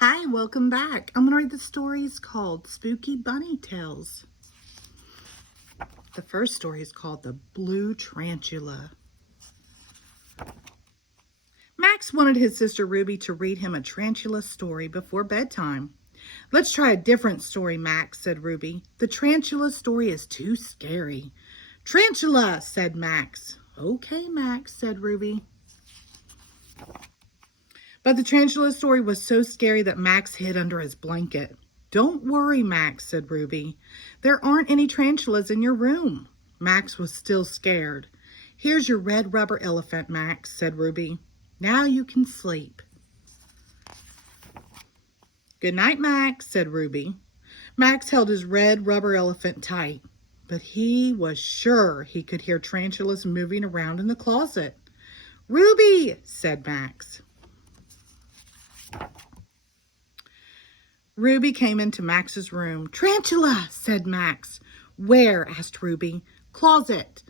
Hi, welcome back. I'm going to read the stories called Spooky Bunny Tales. The first story is called The Blue Tarantula. Max wanted his sister Ruby to read him a tarantula story before bedtime. Let's try a different story, Max, said Ruby. The tarantula story is too scary. Tarantula, said Max. Okay, Max, said Ruby. But the tarantula story was so scary that Max hid under his blanket. Don't worry, Max, said Ruby. There aren't any tarantulas in your room. Max was still scared. Here's your red rubber elephant, Max, said Ruby. Now you can sleep. Good night, Max, said Ruby. Max held his red rubber elephant tight, but he was sure he could hear tarantulas moving around in the closet. Ruby, said Max. Ruby came into Max's room. Tarantula, said Max. Where? Asked Ruby. Closet.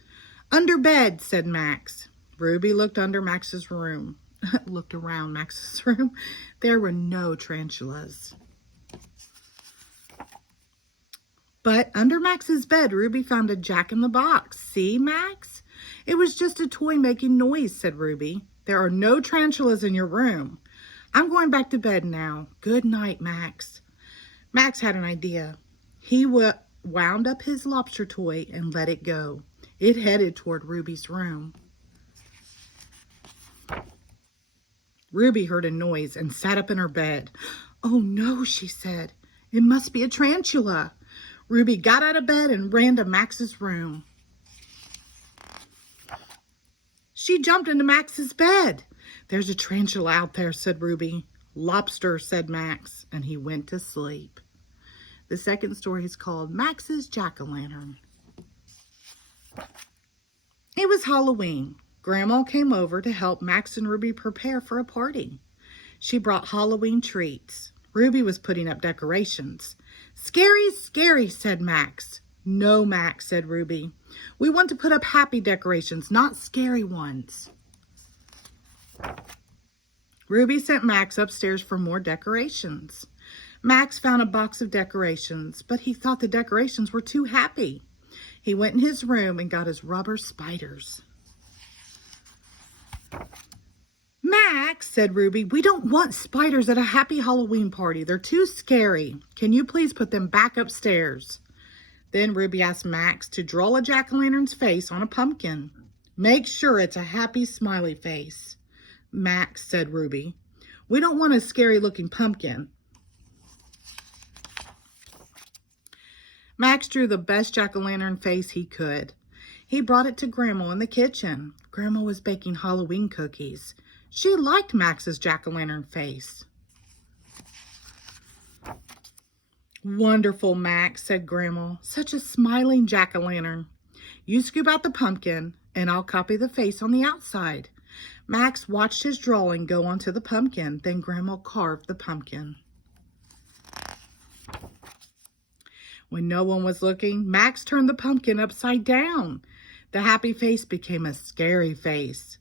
Under bed, said Max. Ruby looked under Max's room. Looked around Max's room. There were no tarantulas. But under Max's bed, Ruby found a jack-in-the-box. See, Max? It was just a toy making noise, said Ruby. There are no tarantulas in your room. I'm going back to bed now. Good night, Max. Max had an idea. He wound up his lobster toy and let it go. It headed toward Ruby's room. Ruby heard a noise and sat up in her bed. Oh no, she said. It must be a tarantula. Ruby got out of bed and ran to Max's room. She jumped into Max's bed. There's a tarantula out there, said Ruby. Lobster, said Max, and he went to sleep. The second story is called Max's Jackal Lantern. It was Halloween. Grandma came over to help Max and Ruby prepare for a party. She brought Halloween treats. Ruby was putting up decorations. Scary, scary, said Max. No, Max, said Ruby. We want to put up happy decorations, not scary ones. Ruby sent Max upstairs for more decorations. Max found a box of decorations, but he thought the decorations were too happy. He went in his room and got his rubber spiders. Max, said Ruby, we don't want spiders at a happy Halloween party. They're too scary. Can you please put them back upstairs? Then Ruby asked Max to draw a jack-o'-lantern's face on a pumpkin. Make sure it's a happy, smiley face. Max, said Ruby, we don't want a scary-looking pumpkin. Max drew the best jack-o'-lantern face he could. He brought it to Grandma in the kitchen. Grandma was baking Halloween cookies. She liked Max's jack-o'-lantern face. Wonderful, Max, said Grandma. Such a smiling jack-o'-lantern. You scoop out the pumpkin, and I'll copy the face on the outside. Max watched his drawing go onto the pumpkin. Then Grandma carved the pumpkin. When no one was looking, Max turned the pumpkin upside down. The happy face became a scary face.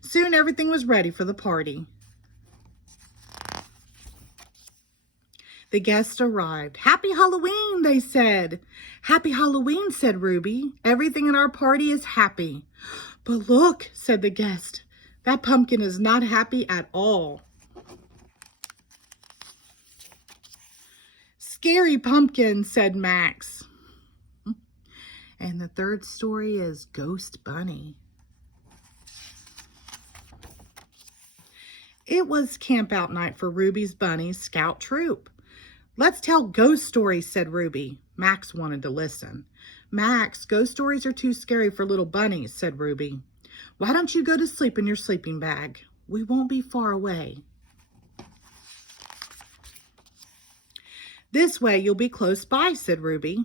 Soon everything was ready for the party. The guests arrived. Happy Halloween, they said. Happy Halloween, said Ruby. Everything at our party is happy. But look, said the guest, that pumpkin is not happy at all. Scary pumpkin, said Max. And the third story is Ghost Bunny. It was camp out night for Ruby's Bunny's scout troop. Let's tell ghost stories, said Ruby. Max wanted to listen. Max, ghost stories are too scary for little bunnies, said Ruby. Why don't you go to sleep in your sleeping bag? We won't be far away. This way you'll be close by, said Ruby.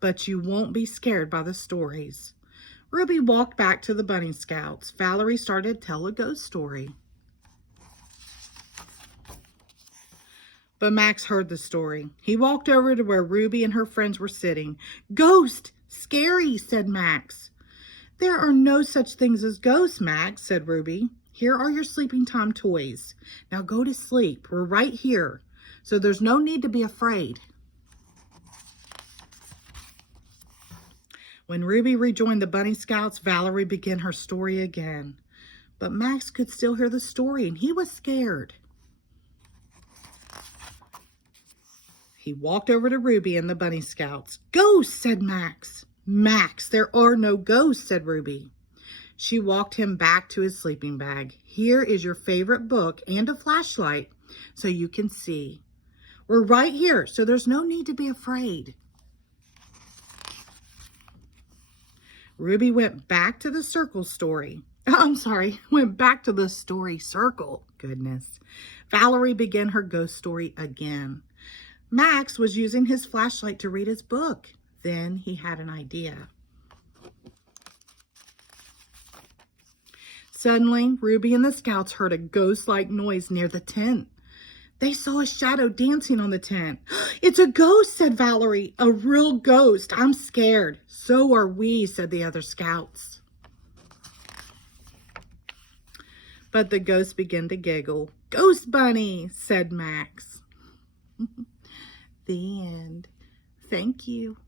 But you won't be scared by the stories. Ruby walked back to the bunny scouts. Valerie started to tell a ghost story. But Max heard the story. He walked over to where Ruby and her friends were sitting. Ghost! Scary, said Max. There are no such things as ghosts, Max, said Ruby. Here are your sleeping time toys. Now go to sleep. We're right here, so there's no need to be afraid. When Ruby rejoined the Bunny Scouts, Valerie began her story again. But Max could still hear the story, and he was scared. He walked over to Ruby and the Bunny Scouts. "Ghosts," said Max. "Max, there are no ghosts," said Ruby. She walked him back to his sleeping bag. "Here is your favorite book and a flashlight so you can see. We're right here, so there's no need to be afraid." Ruby went back to the circle story. Went back to the story circle. Goodness. Valerie began her ghost story again. Max was using his flashlight to read his book. Then he had an idea. Suddenly, Ruby and the Scouts heard a ghost-like noise near the tent. They saw a shadow dancing on the tent. "It's a ghost," said Valerie. "A real ghost. I'm scared." "So are we," said the other Scouts. But the ghost began to giggle. "Ghost bunny," said Max. The end. Thank you.